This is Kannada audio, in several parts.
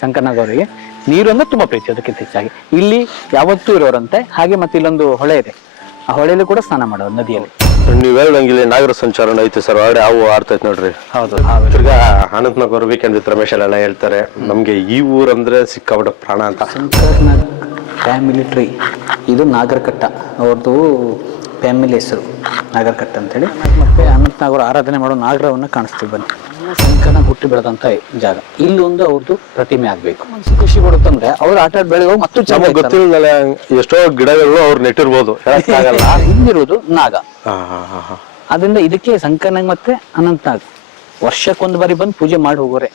ಶಂಕರ್ನಾಗ್ ಅವರಿಗೆ ನೀರು ಅಂದ್ರೆ ತುಂಬಾ ಪ್ರೀತಿ, ಅದಕ್ಕಿಂತ ಹೆಚ್ಚಾಗಿ ಇಲ್ಲಿ ಯಾವತ್ತೂ ಇರೋರಂತೆ. ಹಾಗೆ ಮತ್ತೆ ಇಲ್ಲೊಂದು ಹೊಳೆ ಇದೆ, ಆ ಹೊಳೆಯಲ್ಲಿ ಕೂಡ ಸ್ನಾನ ಮಾಡೋದು ನದಿಯಲ್ಲಿ. ನೀವ್ ಹೇಳ್ದಂಗೆ ಇಲ್ಲಿ ನಾಗರ ಸಂಚಾರ ಐತೆ ಸರ್, ಹೊರಗಡೆ ಹಾವು ಆಡ್ತೈತೆ ನೋಡ್ರಿ. ಹೌದು. ತಿರ್ಗಾ ಅನಂತನಾಗ್ ಅವರು ವೀಕೆಂಡ್ ವಿತ್ ರಮೇಶ್ ಎಲ್ಲ ಹೇಳ್ತಾರೆ ನಮ್ಗೆ ಈ ಊರಂದ್ರೆ ಸಿಕ್ಕಾಬಿಟ್ಟ ಪ್ರಾಣ ಅಂತ. ಶಂಕರ್ನಾಗ್ ಫ್ಯಾಮಿಲಿ ಟ್ರೀ, ಇದು ನಾಗರಕಟ್ಟ ಅವ್ರದ್ದು ಫ್ಯಾಮಿಲಿ ಹೆಸರು ನಾಗರಕಟ್ಟ ಅಂತೇಳಿ. ಮತ್ತೆ ಅನಂತನಾಗ್ ಅವರು ಆರಾಧನೆ ಮಾಡೋ ನಾಗರವನ್ನ ಕಾಣಿಸ್ತೀವಿ ಬನ್ನಿ. ಶಂಕರ್ನಾಗ್ ಹುಟ್ಟಿ ಬೆಳೆದಂತ ಜಾಗ. ಇಲ್ಲೊಂದು ಅವ್ರದ್ದು ಪ್ರತಿಮೆ ಆಗ್ಬೇಕು. ಮನ್ಸು ಖುಷಿ ಕೊಡುತ್ತಂದ್ರೆ ಅವ್ರು ಆಟ ಆಡಿ ಬೆಳೆಯೋ ಮತ್ತು ನಮಗೆ ಗೊತ್ತಿಲ್ಲ ಎಷ್ಟೋ ಗಿಡಗಳು ಅವ್ರು ನೆಟ್ಟಿರ್ಬೋದು, ಹಿಂದಿರುವುದು ನಾಗ. ಅದರಿಂದ ಇದಕ್ಕೆ ಶಂಕರ್ನಾಗ್ ಮತ್ತೆ ಅನಂತನಾಗ್ ವರ್ಷಕ್ಕೊಂದು ಬಾರಿ ಬಂದು ಪೂಜೆ ಮಾಡಿ ಹೋಗೋರೆ.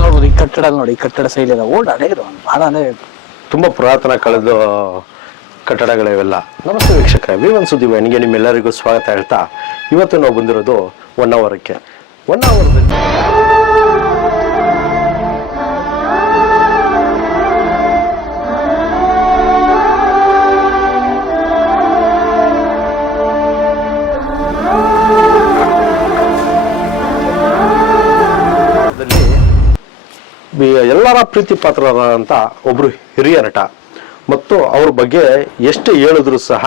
ನೋಡ್ಬೋದು ಈ ಕಟ್ಟಡ ನೋಡಿ, ಈ ಕಟ್ಟಡ ಶೈಲಿ ಎಲ್ಲ ಓಲ್ಡ್ ಹಳೆ ಇದು, ಬಹಳ ಹಳೆ, ತುಂಬಾ ಪುರಾತನ ಕಳೆದ ಕಟ್ಟಡಗಳಿವೆಲ್ಲ. ನಮಸ್ತೆ ವೀಕ್ಷಕರೇ, ವಿ1 ಸುದ್ದಿ ವಾಹಿನಿಗೆ ನಿಮ್ಮೆಲ್ಲರಿಗೂ ಸ್ವಾಗತ ಹೇಳ್ತಾ, ಇವತ್ತು ನಾವು ಬಂದಿರೋದು ಹೊನ್ನಾವರಕ್ಕೆ. ಹೊನ್ನಾವರದಲ್ಲಿ ಎಲ್ಲರ ಪ್ರೀತಿ ಪಾತ್ರರಾದಂಥ ಒಬ್ರು ಹಿರಿಯ ನಟ ಮತ್ತು ಅವ್ರ ಬಗ್ಗೆ ಎಷ್ಟು ಹೇಳಿದ್ರು ಸಹ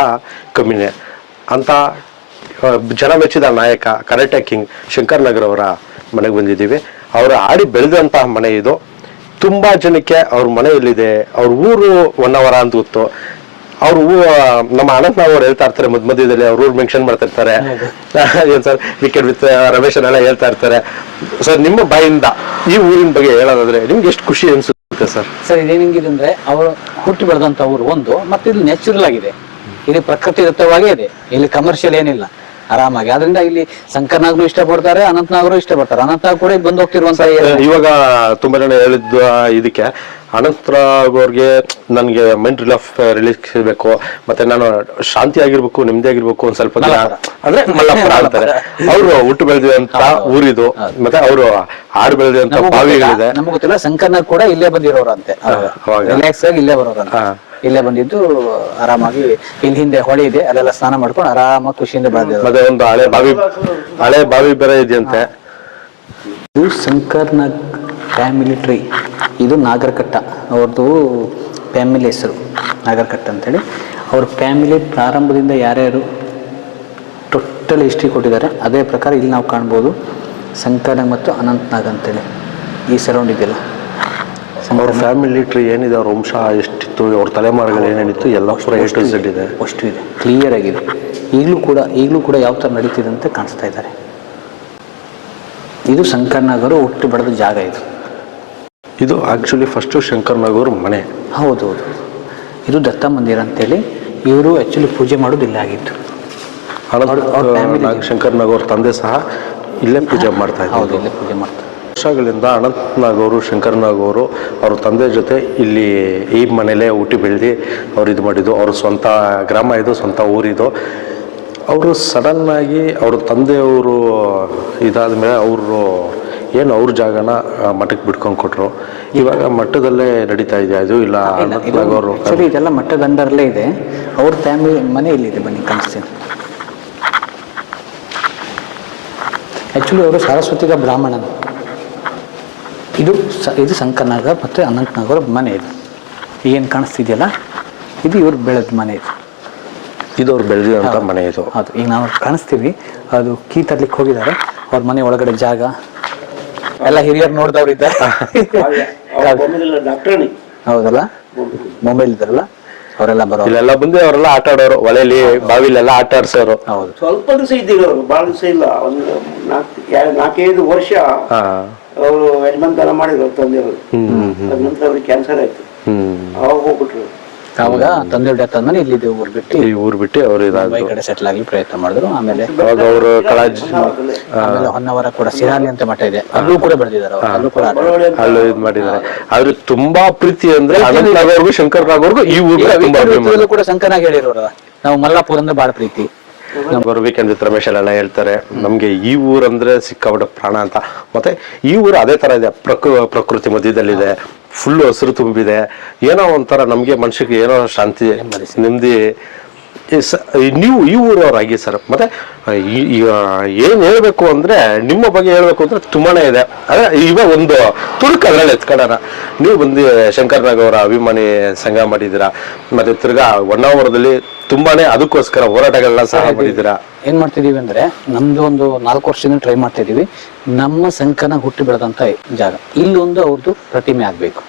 ಕಮ್ಮಿನೇ ಅಂತ ಜನ ಮೆಚ್ಚಿದ ನಾಯಕ ಕರಾಟೆ ಕಿಂಗ್ ಶಂಕರ್ನಾಗ್ ಅವರ ಮನೆಗೆ ಬಂದಿದ್ದೀವಿ. ಅವರು ಆಡಿ ಬೆಳೆದಂತಹ ಮನೆ ಇದು. ತುಂಬಾ ಜನಕ್ಕೆ ಅವ್ರ ಮನೆ ಎಲ್ಲಿದೆ, ಅವ್ರ ಊರು ಹೊನ್ನಾವರ ಅಂತ ಗೊತ್ತು. ಅವ್ರು ನಮ್ಮ ಅನಂತನಾಗ್ ಅವ್ರು ಹೇಳ್ತಾ ಇರ್ತಾರೆ ಮಧ್ಯದಲ್ಲಿ ಅವ್ರ ಊರು ಮೆನ್ಷನ್ ಮಾಡ್ತಾ ಇರ್ತಾರೆ. ಏನ್ ಸರ್ ವೀಕೆಂಡ್ ವಿತ್ ರಮೇಶ್ ಎಲ್ಲ ಹೇಳ್ತಾ ಇರ್ತಾರೆ. ಸರ್ ನಿಮ್ಮ ಬಾಯಿಂದ ಈ ಊರಿನ ಬಗ್ಗೆ ಹೇಳೋದಾದ್ರೆ ನಿಮ್ಗೆ ಎಷ್ಟು ಖುಷಿ ಅನ್ಸುತ್ತೆ ಸರ್? ಸರ್ ಇದೇನಿಂಗಿದೆ ಅಂದ್ರೆ ಅವರು ಹುಟ್ಟಿ ಬೆಳೆದಂತ ಊರು ಒಂದು, ಮತ್ತೆ ಇಲ್ಲಿ ನ್ಯಾಚುರಲ್ ಆಗಿದೆ, ಇಲ್ಲಿ ಪ್ರಕೃತಿದತ್ತವಾಗೇ ಇದೆ, ಇಲ್ಲಿ ಕಮರ್ಷಿಯಲ್ ಏನಿಲ್ಲ, ಆರಾಮಾಗಿ. ಆದ್ರಿಂದ ಇಲ್ಲಿ ಶಂಕರ್ನಾಗ್ನು ಇಷ್ಟಪಡ್ತಾರೆ, ಅನಂತನಾಗ್ರು ಇಷ್ಟಪಡ್ತಾರೆ. ಅನಂತನಾಗ್ ಕೂಡ ಬಂದು ಹೋಗ್ತಿರುವಂತ. ಇವಾಗ ತುಂಬಾ ಜನ ಹೇಳಿದ್ದು ಇದಕ್ಕೆ ಅನಂತನಾಗ್ ಅವ್ರಿಗೆ ನನ್ಗೆ ಮೈಂಡ್ ರಿಲೀಫ್ ಸಿಗಬೇಕು, ಮತ್ತೆ ನಾನು ಶಾಂತಿ ಆಗಿರ್ಬೇಕು, ನೆಮ್ಮದಿ ಆಗಿರ್ಬೇಕು ಒಂದ್ ಸ್ವಲ್ಪ ದಿನ ಅಂದ್ರೆ ಮಲ್ಲಪುರ ಅಂತಾರೆ. ಅವ್ರು ಹುಟ್ಟು ಬೆಳೆದಿದಂತ ಊರಿದು, ಮತ್ತೆ ಅವರು ಹಾಡು ಬೆಳೆದಿದಂತ ಬಾವಿಗಳಿದೆ. ನಮ್ಗೆ ಗೊತ್ತಿಲ್ಲ, ಶಂಕರ್ನಾಗ್ ಕೂಡ ಇಲ್ಲೇ ಬಂದಿರೋರಂತೆ, ರಿಲ್ಯಾಕ್ಸ್ ಆಗಿ ಇಲ್ಲೇ ಬರೋರಂತೆ. ಇಲ್ಲೇ ಬಂದಿದ್ದು ಆರಾಮಾಗಿ, ಇಲ್ಲಿ ಹಿಂದೆ ಹೊಳೆ ಇದೆ, ಅಲ್ಲೆಲ್ಲ ಸ್ನಾನ ಮಾಡ್ಕೊಂಡು ಆರಾಮಾಗಿ ಖುಷಿಯಿಂದ ಬೆಳೆದಿದ್ದಾರೆ. ಮತ್ತೆ ಒಂದು ಹಳೆ ಬಾವಿ ಬೇರೆ ಇದೆಯಂತೆ. ಇದು ಶಂಕರ್ನಾಗ್ ಫ್ಯಾಮಿಲಿ ಟ್ರೀ, ಇದು ನಾಗರಕಟ್ಟ ಅವ್ರದ್ದು ಫ್ಯಾಮಿಲಿ ಹೆಸರು ನಾಗರಕಟ್ಟ ಅಂತೇಳಿ. ಅವ್ರ ಫ್ಯಾಮಿಲಿ ಪ್ರಾರಂಭದಿಂದ ಯಾರ್ಯಾರು ಟೋಟಲ್ ಹಿಸ್ಟ್ರಿ ಕೊಟ್ಟಿದ್ದಾರೆ ಅದೇ ಪ್ರಕಾರ ಇಲ್ಲಿ ನಾವು ಕಾಣ್ಬೋದು. ಶಂಕರ್ನಾಗ್ ಮತ್ತು ಅನಂತನಾಗ್ ಅಂತೇಳಿ ಈ ಸರೌಂಡ್ ಇದೆಯಲ್ಲ, ಅವ್ರ ಫ್ಯಾಮಿಲಿ ಟ್ರೀ ಏನಿದೆ, ಅವ್ರ ವಂಶ ಎಷ್ಟಿತ್ತು, ಅವ್ರ ತಲೆಮಾರುಗಳು ಏನೇನಿತ್ತು ಎಲ್ಲ ಪೂರ A to Z ಇದೆ, ಅಷ್ಟು ಇದೆ, ಕ್ಲಿಯರ್ ಆಗಿದೆ. ಈಗಲೂ ಕೂಡ ಯಾವ ಥರ ನಡೀತಿದೆ ಅಂತ ಕಾಣಿಸ್ತಾ ಇದ್ದಾರೆ. ಇದು ಶಂಕರ್ನಾಗ್ ಅವರು ಹುಟ್ಟಿ ಬೆಳೆದ ಜಾಗ. ಇದು ಆಕ್ಚುಲಿ ಫಸ್ಟ್ ಶಂಕರ್ನಾಗ್ ಅವ್ರ ಮನೆ. ಹೌದು. ಇದು ದತ್ತ ಮಂದಿರ ಅಂತೇಳಿ ಇವರು ಆಕ್ಚುಲಿ ಪೂಜೆ ಮಾಡೋದು ಇಲ್ಲೇ ಆಗಿತ್ತು. ಶಂಕರ್ನಾಗ್ ಅವ್ರ ತಂದೆ ಸಹ ಇಲ್ಲೇ ಪೂಜೆ ಮಾಡ್ತಾ ಇದ್ದಾರೆ. ಇಲ್ಲೇ ಪೂಜೆ ಮಾಡ್ತಾರೆ. ವರ್ಷಗಳಿಂದ ಅನಂತನಾಗ್ ಅವರು ಶಂಕರ್ನಾಗ್ ಅವರು ಅವ್ರ ತಂದೆ ಜೊತೆ ಇಲ್ಲಿ ಈ ಮನೇಲೇ ಹುಟ್ಟಿ ಬೆಳೆದು ಅವ್ರು ಇದು ಮಾಡಿದ್ದು. ಅವ್ರ ಸ್ವಂತ ಗ್ರಾಮ ಇದು, ಸ್ವಂತ ಊರಿದು. ಅವರು ಸಡನ್ ಆಗಿ ಅವ್ರ ತಂದೆಯವರು ಇದಾದ ಮೇಲೆ ಅವರು ಅವ್ರ ಜಾಗನ ಮಠಕ್ಕೆ ಬಿಟ್ಕೊಂಡು ಕೊಟ್ರು. ಇವಾಗ ಮಠದಲ್ಲೇ ನಡೀತಾ ಇದೆ ಅದು, ಇಲ್ಲ ಅನಂತನಾಗ್ ಅವರು ಸರಿ ಇದೆಲ್ಲ ಮಠದ ಅಂಡರ್ಲೇ ಇದೆ. ಅವ್ರ ಫ್ಯಾಮಿಲಿ ಮನೆ ಇಲ್ಲಿದೆ, ಬನ್ನಿ ಕಾಣಿಸ್ತೀನಿ. ಆ್ಯಕ್ಚುಲಿ ಅವರು ಸಾರಸ್ವತಿಗ ಬ್ರಾಹ್ಮಣನು. ಇದು ಶಂಕರ್ನಾಗ್ ಮತ್ತು ಅನಂತನಾಗ್ ಅವ್ರ ಮನೆ. ಇದು ಏನು ಕಾಣಿಸ್ತಿದೆಯಲ್ಲ, ಇದು ಇವ್ರು ಬೆಳೆದ ಮನೆ. ಇದು ಅವ್ರು ಬೆಳೆದಿದಂಥ ಮನೆ ಇದು. ಹೌದು, ಈಗ ನಾವು ಕಾಣಿಸ್ತೀವಿ, ಅದು ಕೀ ತರ್ಲಿಕ್ಕೆ ಹೋಗಿದ್ದಾರೆ. ಅವ್ರ ಮನೆ ಒಳಗಡೆ ಜಾಗ ಎಲ್ಲ ಹಿರಿಯರು ನೋಡಿದವ್ರು ಇದ್ದಾರೆ. ಹೌದಲ್ಲ, ಮೊಬೈಲ್ ಇದ್ದಾರಲ್ಲ ಅವರೆಲ್ಲ ಬರೋ, ಇಲ್ಲೆಲ್ಲ ಬಂದು ಅವರೆಲ್ಲ ಆಟ ಆಡೋರು, ಒಲೆಯಲ್ಲಿ ಬಾವಿಲೆಲ್ಲ ಆಟ ಆಡ್ಸೋರು. ಹೌದು, ಸ್ವಲ್ಪ ದಿವಸ ಇದ್ದಿರೋರು, ಬಹಳ ದಿವಸ ಇಲ್ಲ, ಒಂದು 4-5 ವರ್ಷ ಅವರು ಯಜಮಾನ್ತನ ಮಾಡಿದ್ರು ತಂದೆಯವರು. ಅದ ನಂತರ ಅವ್ರಿಗೆ ಕ್ಯಾನ್ಸರ್ ಆಯ್ತು, ಅವಾಗ ಹೋಗ್ಬಿಟ್ರು. ಅವಾಗ ತಂದೆ ಡೆತ್ ಆದ್ಮೇಲೆ ಇಲ್ಲಿ ಊರ್ ಬಿಟ್ಟು ಅವರು ಈ ಕಡೆ ಸೆಟ್ಲ್ ಆಗಿ ಪ್ರಯತ್ನ ಮಾಡಿದ್ರು. ಆಮೇಲೆ ಅವರು ಹೊನ್ನಾವರ ಕೂಡ ಸಿರಾಲಿ ಅಂತ ಮಠ ಇದೆ, ಅಲ್ಲೂ ಕೂಡ ಬೆಳೆದಿದ್ದಾರೆ. ಅಲ್ಲೂ ಇದು ಮಾಡಿದ್ದಾರೆ. ಆದ್ರೆ ತುಂಬಾ ಪ್ರೀತಿ ಅಂದ್ರೆ ಅನಂತನಾಗ್ ಅವ್ರಿಗೂ ಶಂಕರ್ನಾಗ್ ಅವ್ರಿಗೂ ಈ ಊರು ಕೂಡ ಶಂಕರ್ನಾಗ್ ಹೇಳಿರೋರ, ನಾವು ಮಲ್ಲಾಪುರ ಅಂದ್ರೆ ಬಹಳ ಪ್ರೀತಿ. ವೀಕೆಂಡ್ ವಿತ್ ರಮೇಶ್ ಎಲ್ಲ ಹೇಳ್ತಾರೆ ನಮ್ಗೆ ಈ ಊರಂದ್ರೆ ಸಿಕ್ಕಾಬಿಟ್ಟ ಪ್ರಾಣ ಅಂತ. ಮತ್ತೆ ಈ ಊರು ಅದೇ ತರ ಇದೆ, ಪ್ರಕೃತಿ ಮಧ್ಯದಲ್ಲಿದೆ, ಫುಲ್ ಹಸಿರು ತುಂಬಿದೆ. ಏನೋ ಒಂಥರ ನಮ್ಗೆ ಮನುಷ್ಯಕ್ಕೆ ಏನೋ ಶಾಂತಿ, ನೆಮ್ಮದಿ ನೀವು ಈ ಊರವರಾಗಿ ಸರ್, ಮತ್ತೆ ಏನ್ ಹೇಳ್ಬೇಕು ಅಂದ್ರೆ ನಿಮ್ಮ ಬಗ್ಗೆ ಹೇಳ್ಬೇಕು ಅಂದ್ರೆ ತುಂಬಾನೇ ಇದೆ. ಅದೇ ಇವಾಗ ಒಂದು ತುಣುಕು ಅದ್ರಲ್ಲಿ ಎತ್ಕೊಳ್ಳೋಣ. ನೀವು ಬಂದು ಶಂಕರ್ನಾಗ್ ಅವರ ಅಭಿಮಾನಿ ಸಂಘ ಮಾಡಿದ್ದೀರಾ, ಮತ್ತೆ ತಿರ್ಗಾ ಹೊನ್ನಾವರದಲ್ಲಿ ತುಂಬಾನೇ ಅದಕ್ಕೋಸ್ಕರ ಹೋರಾಟಗಳನ್ನ ಸಹ ಮಾಡಿದ್ದೀರಾ. ಏನ್ ಮಾಡ್ತಿದೀವಿ ಅಂದ್ರೆ ನಮ್ದು ಒಂದು 4 ವರ್ಷದಿಂದ ಟ್ರೈ ಮಾಡ್ತಾ ಇದೀವಿ. ನಮ್ಮ ಸಂಕನ ಹುಟ್ಟಿ ಬೆಳೆದಂತ ಜಾಗ, ಇಲ್ಲೊಂದು ಅವ್ರದ್ದು ಪ್ರತಿಮೆ ಆಗ್ಬೇಕು.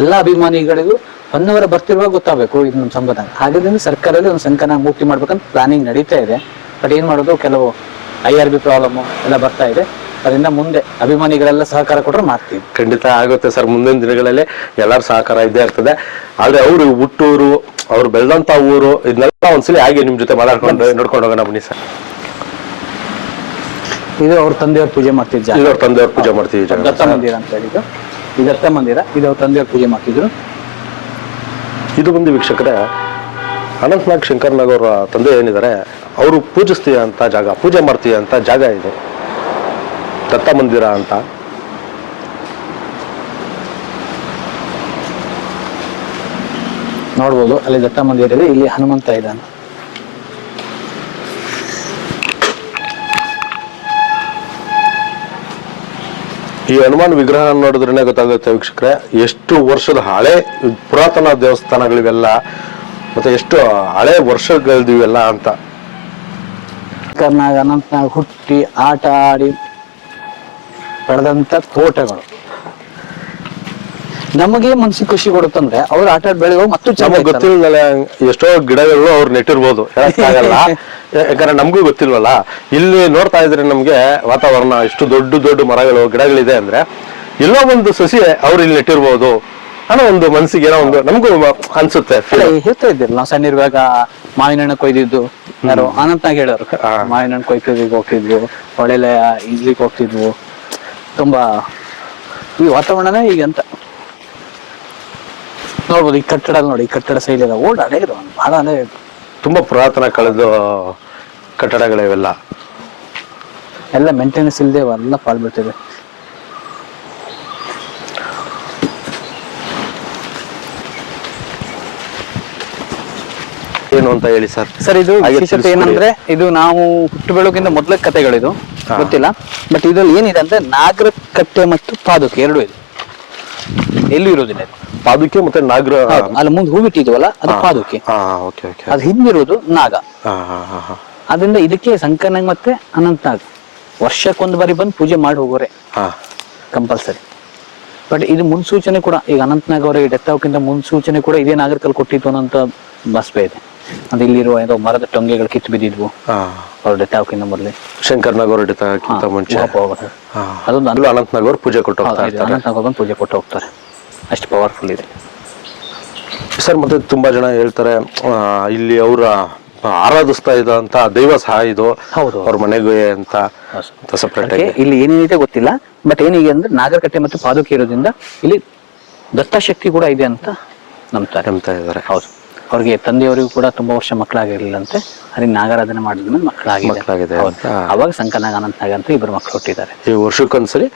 ಎಲ್ಲಾ ಅಭಿಮಾನಿಗಳಿಗೂ ಹೊನ್ನವರ ಬರ್ತಿರುವಾಗ ಗೊತ್ತಾಗಬೇಕು ಇದು ನಮ್ಮ ಸಂಬಂಧ. ಹಾಗಾಗಿ ಸರ್ಕಾರದಲ್ಲಿ ಒಂದು ಸಂಕನ ಮೂರ್ತಿ ಮಾಡ್ಬೇಕಂತ ಪ್ಲಾನಿಂಗ್ ನಡೀತಾ ಇದೆ. ಬಟ್ ಏನ್ ಮಾಡೋದು, ಕೆಲವು IRB ಪ್ರಾಬ್ಲಮ್ ಎಲ್ಲ ಬರ್ತಾ ಇದೆ. ಅದರಿಂದ ಮುಂದೆ ಅಭಿಮಾನಿಗಳೆಲ್ಲ ಸಹಕಾರ ಕೊಟ್ಟರೆ ಮಾಡ್ತೀವಿ. ಖಂಡಿತ ಆಗುತ್ತೆ ಸರ್, ಮುಂದಿನ ದಿನಗಳಲ್ಲಿ ಎಲ್ಲರ ಸಹಕಾರ ಇದ್ದೇ ಇರ್ತದೆ. ಆದ್ರೆ ಅವರು ಹುಟ್ಟೂರು, ಅವ್ರು ಬೆಳೆದಂತ ಊರು, ಇದನ್ನೆಲ್ಲ ಒಂದ್ಸಲಿ ಹಾಗೆ ನಿಮ್ ಜೊತೆ ಮಾತಾಡ್ಕೊಂಡು ನೋಡ್ಕೊಂಡು ಹೋಗೋಣ ಬನ್ನಿ ಸರ್. ಇದು ಅವ್ರ ತಂದೆಯವ್ರ ಪೂಜೆ ಮಾಡ್ತಿದ್ದ ಜಾಗ. ಇದು ಅವ್ರ ತಂದೆಯವ್ರ ಪೂಜೆ ಮಾಡ್ತಿದ್ದ ಜಾಗ, ದತ್ತ ಮಂದಿರ ಅಂತ ಹೇಳಿದ್ದು. ಈ ದತ್ತ ಮಂದಿರ ಇದು ಅವ್ರ ತಂದೆಯವ್ರ ಪೂಜೆ ಮಾಡ್ತಿದ್ರು. ಇದು ಬಂದು ವೀಕ್ಷಕರೇ, ಅನಂತನಾಗ್ ಶಂಕರ್ನಾಗ್ ಅವರ ತಂದೆ ಏನಿದ್ದಾರೆ ಅವರು ಪೂಜಿಸ್ತೀಯ ಅಂತ ಜಾಗ, ಪೂಜೆ ಮಾಡ್ತೀಯ ಅಂತ ಜಾಗ ಇದು ದತ್ತ ಮಂದಿರ ಅಂತ. ನೋಡ್ಬೋದು ಅಲ್ಲಿ ದತ್ತ ಮಂದಿರ ಇದೆ, ಇಲ್ಲಿ ಹನುಮಂತ ಇದ್ದಾನೆ. ಈ ಹನುಮಾನ್ ವಿಗ್ರಹ ನೋಡಿದ್ರೇನೆ ಗೊತ್ತಾಗುತ್ತೆ ವೀಕ್ಷಕರೇ, ಎಷ್ಟು ವರ್ಷದ ಹಳೆ ಪುರಾತನ ದೇವಸ್ಥಾನಗಳಿವೆಲ್ಲ, ಮತ್ತೆ ಎಷ್ಟು ಹಳೆ ವರ್ಷಗಳಿವೆಲ್ಲ ಅಂತ. ಶಂಕರ್ನಾಗ್ ಅನಂತನಾಗ್ ಹುಟ್ಟಿ ಆಟ ಆಡಿ ಬೆಳೆದಂತ ತೋಟಗಳು ನಮಗೆ ಮನ್ಸಿಗೆ ಖುಷಿ ಕೊಡುತ್ತಂದ್ರೆ ಅವ್ರು ಆಟ ಆಡಿ ಬೆಳೆಯುವ ಮತ್ತು ನಮಗೆ ಗೊತ್ತಿಲ್ಲದಲ್ಲ ಎಷ್ಟೋ ಗಿಡಗಳು ಅವ್ರು ನೆಟ್ಟಿರ್ಬೋದು, ಹೇಳಕ್ಕಾಗಲ್ಲ. ಯಾಕಂದ್ರೆ ನಮಗೂ ಗೊತ್ತಿಲ್ವಲ್ಲ. ಇಲ್ಲಿ ನೋಡ್ತಾ ಇದ್ರೆ ನಮ್ಗೆ ವಾತಾವರಣ ಎಷ್ಟು ದೊಡ್ಡ ದೊಡ್ಡ ಮರಗಳು ಗಿಡಗಳಿದೆ ಅಂದ್ರೆ ಎಲ್ಲೋ ಒಂದು ಸಸಿ ಅವ್ರು ಇಲ್ಲಿ ನೆಟ್ಟಿರ್ಬೋದು ಅನ್ನೋ ಒಂದು ಮನ್ಸಿಗೆ ಏನೋ ಒಂದು ನಮಗೂ ಅನ್ಸುತ್ತೆ. ಹೇಳ್ತಾ ಇದ್ದಿಲ್ಲ ನಾವು ಸಣ್ಣ ಇರುವಾಗ ಮಾವಿನ ಹಣ್ಣು ಕೊಯ್ದಿದ್ದು ಯಾರು ಅನಂತನಾಗ್ ಹೇಳೋರು. ಮಾವಿನ ಹಣ್ಣು ಕೊಯ್ತಿದ್ವಿ, ಹೋಗ್ತಿದ್ವು, ಹೊಳೆಲೆ ಇಡ್ಲಿಕ್ಕೆ ಹೋಗ್ತಿದ್ವು. ತುಂಬಾ ಈ ವಾತಾವರಣನೇ ಈಗ ಅಂತ ನೋಡ್ಬೋದು. ಈ ಕಟ್ಟಡ ನೋಡಿ, ಈ ಕಟ್ಟಡ ಶೈಲಿ ಓಲ್ಡ್ ಹಳೆ ಇದು, ಬಹಳ ಹಳೆ, ತುಂಬಾ ಪುರಾತನ ಕಳೆದ ಕಟ್ಟಡಗಳಿವೆಲ್ಲ. ಎಲ್ಲ ಮೇಂಟೆನೆನ್ಸ್ ಇಲ್ಲದೆ ಎಲ್ಲ ಪಾಲ್ಬಿಡ್ತಿದೆ. ಏನು ಅಂತ ಹೇಳಿ ಸರ್. ಸರ್ ಇದು ವಿಶೇಷತೆ ಏನಂದ್ರೆ, ಇದು ನಾವು ಹುಟ್ಟು ಬೆಳಗಿಂದ ಮೊದಲ ಕಥೆಗಳಿದು ಗೊತ್ತಿಲ್ಲ. ಬಟ್ ಇದ್ರಲ್ಲಿ ಏನಿದೆ ಅಂದ್ರೆ ನಾಗರಕಟ್ಟೆ ಮತ್ತು ಪಾದುಕೆ ಎರಡು ಇದೆ, ಎಲ್ಲೂ ಇರೋದಿಲ್ಲ. ಪಾದುಕೆ ಮತ್ತೆ ನಾಗರ, ಅಲ್ಲಿ ಮುಂದೆ ಹೂ ಬಿಟ್ಟಿದ್ವಲ್ಲ ಅದು ಪಾದುಕೆ, ಅದು ಹಿಂದಿರೋದು ನಾಗ. ಅದರಿಂದ ಇದಕ್ಕೆ ಶಂಕರ್ನಾಗ್ ಮತ್ತೆ ಅನಂತನಾಗ್ ವರ್ಷಕ್ಕೊಂದು ಬಾರಿ ಬಂದು ಪೂಜೆ ಮಾಡಿ ಹೋಗೋರೆ ಕಂಪಲ್ಸರಿ. ಬಟ್ ಇದು ಮುನ್ಸೂಚನೆ ಕೂಡ, ಈಗ ಅನಂತನಾಗ್ ಅವರಿಗೆ ಡೆತ್ ಆಗೋಕ್ಕಿಂತ ಮುನ್ಸೂಚನೆ ಕೂಡ ಇದೇ ನಾಗರಕಲ್ಲಿ ಕೊಟ್ಟಿತ್ತು ಅನ್ನೋಂತ ಬಸ್ಪೆ ಇದೆ. ಅದು ಇಲ್ಲಿರುವ ಏನೋ ಮರದ ಟೊಂಗೆಗಳು ಕಿತ್ತು ಬಿದ್ದಿದ್ವು ಅವ್ರ ಡೆತ್ ಆಗೋಕ್ಕಿಂತ ಮೊದಲೇ. ಶಂಕರ್ನಾಗ್ ಅವ್ರ ಡೆತ್ ಆಗೋಕ್ಕಿಂತ ಮುಂಚೆ ಅದೊಂದು ಅನಂತನಾಗ್ ಅವ್ರು ಪೂಜೆ ಕೊಟ್ಟು ಹೋಗ್ತಾರೆ. ಅನಂತನಾಗ್ ಬಂದು ಪೂಜೆ ಕೊಟ್ಟು ಹೋಗ್ತಾರೆ, ಅಷ್ಟು ಪವರ್ಫುಲ್ ಇದೆ ಸರ್. ಮತ್ತೆ ತುಂಬಾ ಜನ ಹೇಳ್ತಾರೆ ಇಲ್ಲಿ ಅವರ ಆರಾಧಿಸ್ತಾ ಇದ್ದಂತ ದೈವ ಸಹ ಇದು, ಹೌದು ಅವ್ರ ಮನೆಗೆ ಅಂತ ಸಪರೇಟ್ ಆಗಿ. ಇಲ್ಲಿ ಏನೇನಿದೆ ಗೊತ್ತಿಲ್ಲ, ಬಟ್ ಏನಿದೆ ಅಂದ್ರೆ ನಾಗರಕಟ್ಟೆ ಮತ್ತು ಪಾದುಕೆ ಇರೋದ್ರಿಂದ ಇಲ್ಲಿ ದತ್ತಶಕ್ತಿ ಕೂಡ ಇದೆ ಅಂತ ನಂಬ್ತಾ ಇದ್ದಾರೆ. ಹೌದು, ಅವ್ರಿಗೆ ತಂದೆಯವರಿಗೂ ಕೂಡ ತುಂಬಾ ವರ್ಷ ಮಕ್ಕಳಾಗಿರ್ಲಿಲ್ಲಂತೆ, ಅಲ್ಲಿ ನಾಗಾರಾಧನೆ ಮಾಡಿದ್ಮೇಲೆ ಮಕ್ಕಳಾಗಿದೆ. ಅವಾಗ ಶಂಕರ್ನಾಗ್ ಅನಂತನಾಗ್ ಅಂತ ಇಬ್ಬರು ಮಕ್ಕಳು ಹುಟ್ಟಿದ್ದಾರೆ. ಈ ವರ್ಷಕ್ಕೊಂದ್ಸರಿ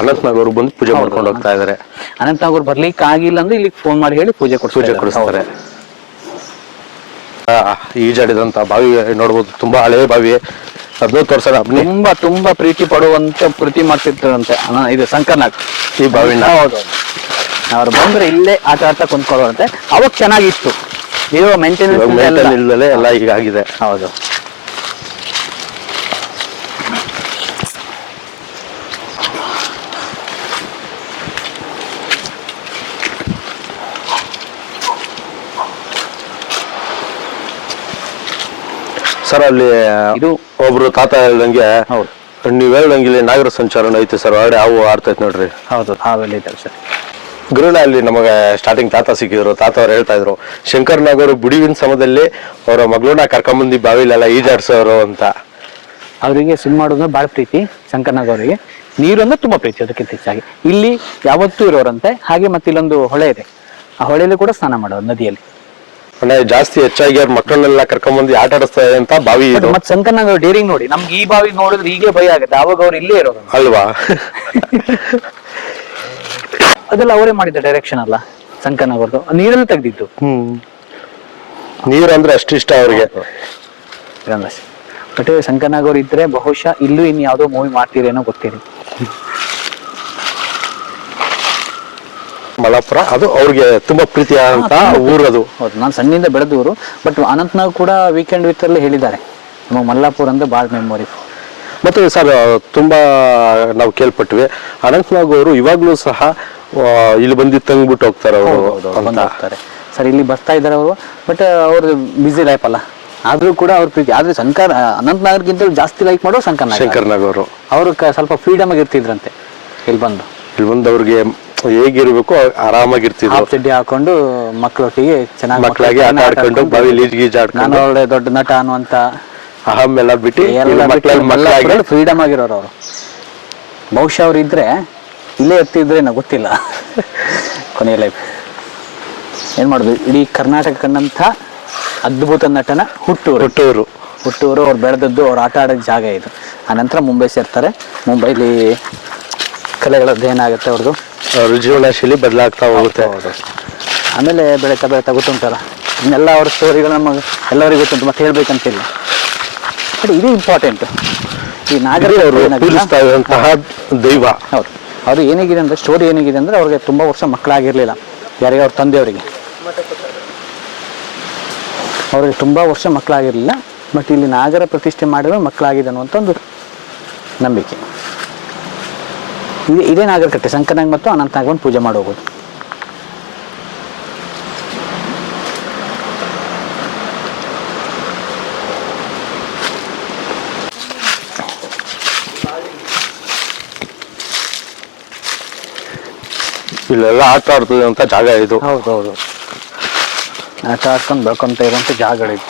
ಅನಂತನಾಗ್ ಅವರು ಬಂದು ಪೂಜೆ ಮಾಡ್ಕೊಂಡು ಹೋಗ್ತಾ ಇದಾರೆ. ಅನಂತನಾಗ್ ಅವ್ರು ಬರ್ಲಿಕ್ಕೆ ಆಗಿಲ್ಲ ಅಂದ್ರೆ ಇಲ್ಲಿ ಫೋನ್ ಮಾಡಿ ಹೇಳಿ ಪೂಜೆ ಕೊಡಿಸ್ತಾರೆ. ಈಜಾಡಿದಂತ ಬಾವಿ ನೋಡ್ಬೋದು, ತುಂಬಾ ಹಳೆ ಬಾವಿ. ಅದನ್ನು ತೋರ್ಸೋಣ. ತುಂಬಾ ಪ್ರೀತಿ ಪಡುವಂತ ಪ್ರೀತಿ ಮಾಡ್ತಿರ್ತಾರಂತೆ ಇದು ಶಂಕರ್ನಾಗ್ ಈ ಬಾವಿನ. ಹೌದು, ಅವ್ರು ಬಂದ್ರೆ ಇಲ್ಲೇ ಆಟ ಆಡ್ತಾ ಕುಂತ್ಕೊಳ್ಳೋರಂತೆ. ಅವಾಗ ಚೆನ್ನಾಗಿತ್ತು, ಇದು ಮೇಂಟೆನೆನ್ಸ್ ಇಲ್ಲದೆ ಎಲ್ಲ ಈಗ ಆಗಿದೆ. ಹೌದು, ಸರ್ ಅಲ್ಲಿ ಇದು ಒಬ್ರು ತಾತ ಹೇಳ್ದಂಗೆ, ನೀವ್ ಹೇಳ್ದಂಗೆ ಇಲ್ಲಿ ನಾಗರ ಸಂಚಾರ ಐತೆ ಸರ್, ಹೊರಗಡೆ ಹಾವು ಆಡ್ತೈತೆ ನೋಡ್ರಿ. ಹೌದು, ಹಾವೆಲ್ಲ ಇದ್ದಾರೆ ಸರ್. ಗುರುಳ ಅಲ್ಲಿ ನಮಗೆ ಸ್ಟಾರ್ಟಿಂಗ್ ತಾತ ಸಿಕ್ಕಿದ್ರು. ತಾತ ಅವ್ರು ಹೇಳ್ತಾ ಇದ್ರು ಶಂಕರ್ನಾಗ್ ಅವರು ಬಿಡುವಿನ ಸಮಯದಲ್ಲಿ ಅವರ ಮಗಳನ್ನ ಕರ್ಕೊಂಬಂದಿ ಬಾವಿಲೆಲ್ಲ ಈಜಾಡ್ಸೋರು ಅಂತ. ಅವರಿಗೆ ಸ್ವಿಮ್ ಮಾಡೋದು ಬಹಳ ಪ್ರೀತಿ ಶಂಕರ್ನಾಗ್ ಅವರಿಗೆ. ನೀರು ಅಂದ್ರೆ ತುಂಬಾ ಪ್ರೀತಿ ಅದಕ್ಕಿಂತ ಹೆಚ್ಚಾಗಿ. ಇಲ್ಲಿ ಯಾವತ್ತೂ ಇರೋರಂತೆ. ಹಾಗೆ ಮತ್ತೆ ಇಲ್ಲೊಂದು ಹೊಳೆ ಇದೆ, ಆ ಹೊಳೆಯಲ್ಲಿ ಕೂಡ ಸ್ನಾನ ಮಾಡೋದು ನದಿಯಲ್ಲಿ. ಜಾಸ್ತಿ ಹೆಚ್ಚಾಗಿ ಅವ್ರ ಮಕ್ಕಳನ್ನೆಲ್ಲ ಕರ್ಕೊಂಡ್ಬಂದು ಆಟ ಆಡಿಸ್ತಾರೆ ಅಂತ ಬಾವಿ. ಮತ್ತೆ ಶಂಕರ್ನಾಗ್ ಅವ್ರ ಡೇರಿಂಗ್ ನೋಡಿ, ನಮ್ಗೆ ಈ ಬಾವಿ ನೋಡಿದ್ರೆ ಹೀಗೆ ಭಯ ಆಗುತ್ತೆ. ಅವಾಗ ಅವ್ರು ಇಲ್ಲೇ ಇರೋದು ಅಲ್ವಾ? ಅದೆಲ್ಲ ಅವರೇ ಮಾಡಿದ ಡೈರೆಕ್ಷನ್ ಅಲ್ಲ ಶಂಕರ್ನಾಗ್ ಅವ್ರದ್ದು, ನೀರಲ್ಲಿ ತೆಗ್ದಿದ್ದು. ನೀರು ಅಂದ್ರೆ ಅಷ್ಟು ಇಷ್ಟ ಅವ್ರಿಗೆ. ಬಟ್ ಶಂಕರ್ನಾಗ್ ಅವ್ರು ಇದ್ರೆ ಬಹುಶಃ ಇಲ್ಲೂ ಇನ್ನು ಯಾವುದೋ ಮೂವಿ ಮಾಡ್ತೀರೇನೋ ಗೊತ್ತಿಲ್ಲ. ಮಲ್ಲಾಪುರ ಅದು ಅವ್ರಿಗೆ ತುಂಬಾ ಪ್ರೀತಿಯಾದಂತ ಊರದು. ಹೌದು, ನಾನು ಸಣ್ಣಿಂದ ಬೆಳೆದವರು. ಬಟ್ ಅನಂತ್ನಾಗ್ ಕೂಡ ವೀಕೆಂಡ್ ವಿತ್ ಅಲ್ಲಿ ಹೇಳಿದ್ದಾರೆ ನಮಗೆ ಮಲ್ಲಾಪುರ ಅಂದ್ರೆ ಭಾಳ ಮೆಮೊರಿ. ಮತ್ತೆ ಸರ್ ತುಂಬಾ ನಾವು ಕೇಳ್ಪಟ್ವಿ ಅನಂತ್ನಾಗ್ ಅವರು ಇವಾಗ್ಲೂ ಸಹ ಇಲ್ಲಿ ಬಂದು ತಂಗ್ಬಿಟ್ಟು ಹೋಗ್ತಾರೆ ಅವರು ಅಂತ. ಹೋಗ್ತಾರೆ ಸರ್, ಇಲ್ಲಿ ಬರ್ತಾ ಇದ್ದಾರೆ ಅವರು. ಬಟ್ ಅವ್ರ ಬಿಸಿ ಲೈಫ್ ಅಲ್ಲ, ಆದ್ರೂ ಕೂಡ ಅವ್ರ ಪ್ರೀತಿ. ಆದ್ರೆ ಅನಂತ್ನಾಗ್ಗಿಂತ ಜಾಸ್ತಿ ಲೈಕ್ ಮಾಡೋ ಶಂಕರ್ನಾಗ್ ಅವರು. ಅವರು ಸ್ವಲ್ಪ ಫ್ರೀಡಮ್ ಆಗಿ ಇರ್ತಿದ್ರಂತೆ. ಇಲ್ಲಿ ಬಂದು ಅವ್ರಿಗೆ ಹೇಗಿರ್ಬೇಕು ಆರಾಮಾಗಿರ್ತಿದ್ರು. ಹಾಫ್ ಚಡ್ಡಿ ಹಾಕೊಂಡು ಮಕ್ಕಳೊಟ್ಟಿಗೆ ಚೆನ್ನಾಗಿ ಮಕ್ಕಳಾಗಿ ಆಟ ಆಡ್ಕೊಂಡು ಬಾವಿಲಿ ಈಜಾಡ್ಕೊಂಡು ನಾನು ಒಳ್ಳೆ ದೊಡ್ಡ ನಟ ಅನ್ನುವಂತ ಅಹಂ ಎಲ್ಲ ಬಿಟ್ಟು ಫ್ರೀಡಮ್ ಆಗಿರೋರು ಅವರು. ಬಹುಶಃ ಅವ್ರು ಇದ್ರೆ ಇಲ್ಲೇ ಎತ್ತಿದ್ರೆ ಗೊತ್ತಿಲ್ಲ ಕೊನೆಯ ಲೈಫ್ ಏನ್ ಮಾಡುದು. ಇಡೀ ಕರ್ನಾಟಕ ಕಂಡಂತ ಅದ್ಭುತ ನಟನ ಹುಟ್ಟೂರು ಅವ್ರು ಬೆಳೆದದ್ದು, ಅವ್ರು ಆಟ ಆಡೋ ಜಾಗ ಇದು. ಆ ನಂತರ ಮುಂಬೈ ಸೇರ್ತಾರೆ. ಮುಂಬೈಲಿ ಕಲೆಗಳ ಅಧ್ಯಯನ ಆಗುತ್ತೆ ಅವ್ರದ್ದು. ಅವ್ರ ಜೀವನ ಶೈಲಿ ಬದಲಾಗ್ತಾ ಹೋಗುತ್ತೆ. ಆಮೇಲೆ ಬೆಳೀತಾ ಗೊತ್ತುಂಟಲ್ಲ, ಇನ್ನೆಲ್ಲ ಅವ್ರ ಸ್ಟೋರಿಗಳು ನಮಗೆ ಎಲ್ಲರಿಗೂ ಗೊತ್ತುಂಟು, ಮತ್ತೆ ಹೇಳ್ಬೇಕಂತಿಲ್ಲ. ಬಟ್ ಇದು ಇಂಪಾರ್ಟೆಂಟ್. ಈ ನಾಗರಿಕರಂತಹ ದೈವ. ಹೌದು, ಅದು ಏನಾಗಿದೆ ಅಂದ್ರೆ ಸ್ಟೋರಿ ಏನಾಗಿದೆ ಅಂದ್ರೆ ಅವ್ರಿಗೆ ತುಂಬಾ ವರ್ಷ ಮಕ್ಕಳಾಗಿರ್ಲಿಲ್ಲ. ಯಾರಿಗೆ ಅವ್ರ ತಂದೆಯವರಿಗೆ ಅವ್ರಿಗೆ ತುಂಬಾ ವರ್ಷ ಮಕ್ಕಳಾಗಿರ್ಲಿಲ್ಲ. ಬಟ್ ಇಲ್ಲಿ ನಾಗರ ಪ್ರತಿಷ್ಠೆ ಮಾಡಿರೋ ಮಕ್ಕಳಾಗಿದೆ ಅನ್ನುವಂಥ ಒಂದು ನಂಬಿಕೆ. ಇದೇ ನಾಗರಕಟ್ಟೆ. ಶಂಕರ್ನಾಗ್ ಮತ್ತು ಅನಂತ್ನಾಗ್ ಪೂಜೆ ಮಾಡಿ ಹೋಗೋದು. ಇಲ್ಲೆಲ್ಲ ಆಟ ಆಡ್ತದೆ ಅಂತ ಜಾಗ ಇದು. ಹೌದೌದು, ಆಟ ಆಡ್ಕೊಂಡು ಬೆಳ್ಕೊಂತ ಇರುವಂಥ ಜಾಗಗಳಿದೆ.